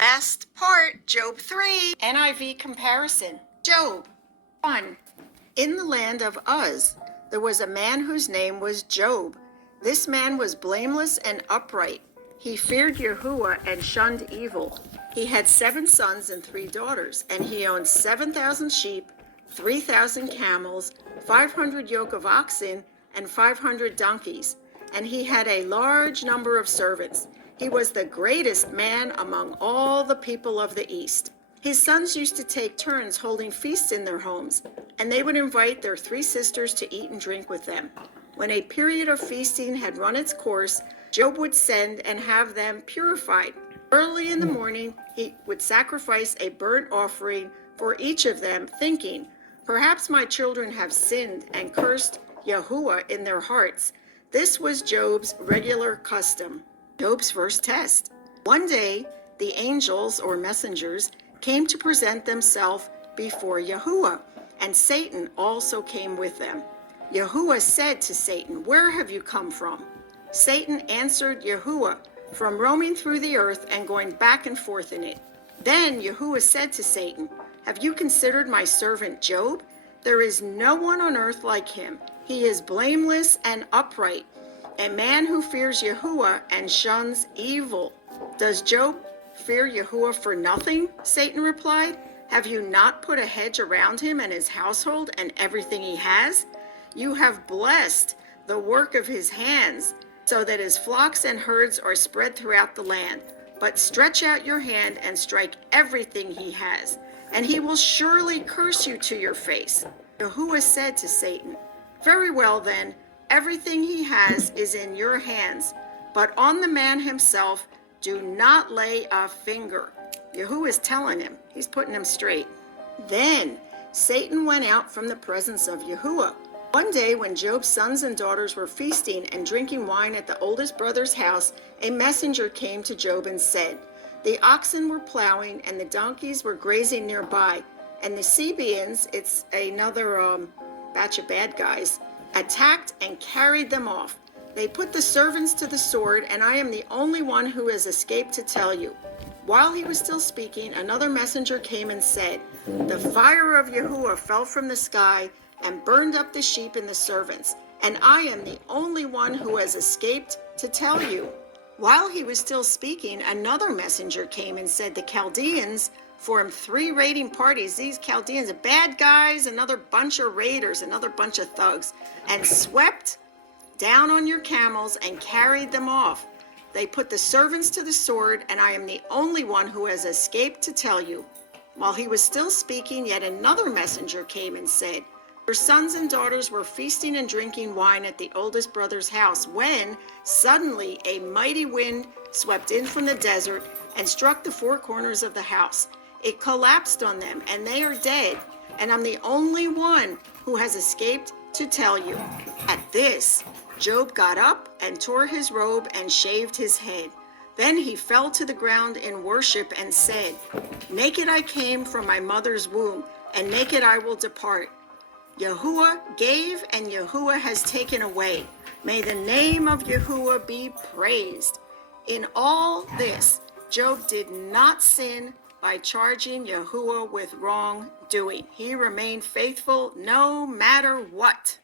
Last part, Job 3, NIV comparison. Job 1. In the land of Uz, there was a man whose name was Job. This man was blameless and upright. He feared Yahuah and shunned evil. He had 7 sons and 3 daughters, and he owned 7,000 sheep, 3,000 camels, 500 yoke of oxen, and 500 donkeys. And he had a large number of servants. He was the greatest man among all the people of the East. His sons used to take turns holding feasts in their homes, and they would invite their 3 sisters to eat and drink with them. When a period of feasting had run its course, Job would send and have them purified. Early in the morning, he would sacrifice a burnt offering for each of them, thinking, "Perhaps my children have sinned and cursed Yahuah in their hearts." This was Job's regular custom. Job's first test. One day, the angels or messengers came to present themselves before Yahuah, and Satan also came with them. Yahuah said to Satan, "Where have you come from?" Satan answered Yahuah, "From roaming through the earth and going back and forth in it." Then Yahuah said to Satan, "Have you considered my servant Job? There is no one on earth like him. He is blameless and upright, a man who fears Yahuah and shuns evil." "Does Job fear Yahuah for nothing?" Satan replied. "Have you not put a hedge around him and his household and everything he has? You have blessed the work of his hands, so that his flocks and herds are spread throughout the land. But stretch out your hand and strike everything he has, and he will surely curse you to your face." Yahuah said to Satan, "Very well then, everything he has is in your hands, but on the man himself do not lay a finger." Yahuah is telling him, he's putting him straight. Then Satan went out from the presence of Yahuah. One day when Job's sons and daughters were feasting and drinking wine at the oldest brother's house, a messenger came to Job and said, "The oxen were plowing and the donkeys were grazing nearby, and the Sabeans," it's another batch of bad guys, "attacked and carried them off. They put the servants to the sword, and I am the only one who has escaped to tell you." While he was still speaking, another messenger came and said, "The fire of Yahuah fell from the sky and burned up the sheep and the servants, and I am the only one who has escaped to tell you." While he was still speaking, another messenger came and said, "The Chaldeans formed 3 raiding parties." These Chaldeans are bad guys, another bunch of raiders, another bunch of thugs, and swept down on your camels and carried them off. They put the servants to the sword, and I am the only one who has escaped to tell you. While he was still speaking, yet another messenger came and said, "Your sons and daughters were feasting and drinking wine at the oldest brother's house, when suddenly a mighty wind swept in from the desert and struck the 4 corners of the house. It collapsed on them, and they are dead, and I'm the only one who has escaped to tell you." At this, Job got up and tore his robe and shaved his head. Then he fell to the ground in worship and said, "Naked I came from my mother's womb, and naked I will depart. Yahuah gave, and Yahuah has taken away. May the name of Yahuah be praised." In all this, Job did not sin by charging Yahuah with wrongdoing. He remained faithful no matter what.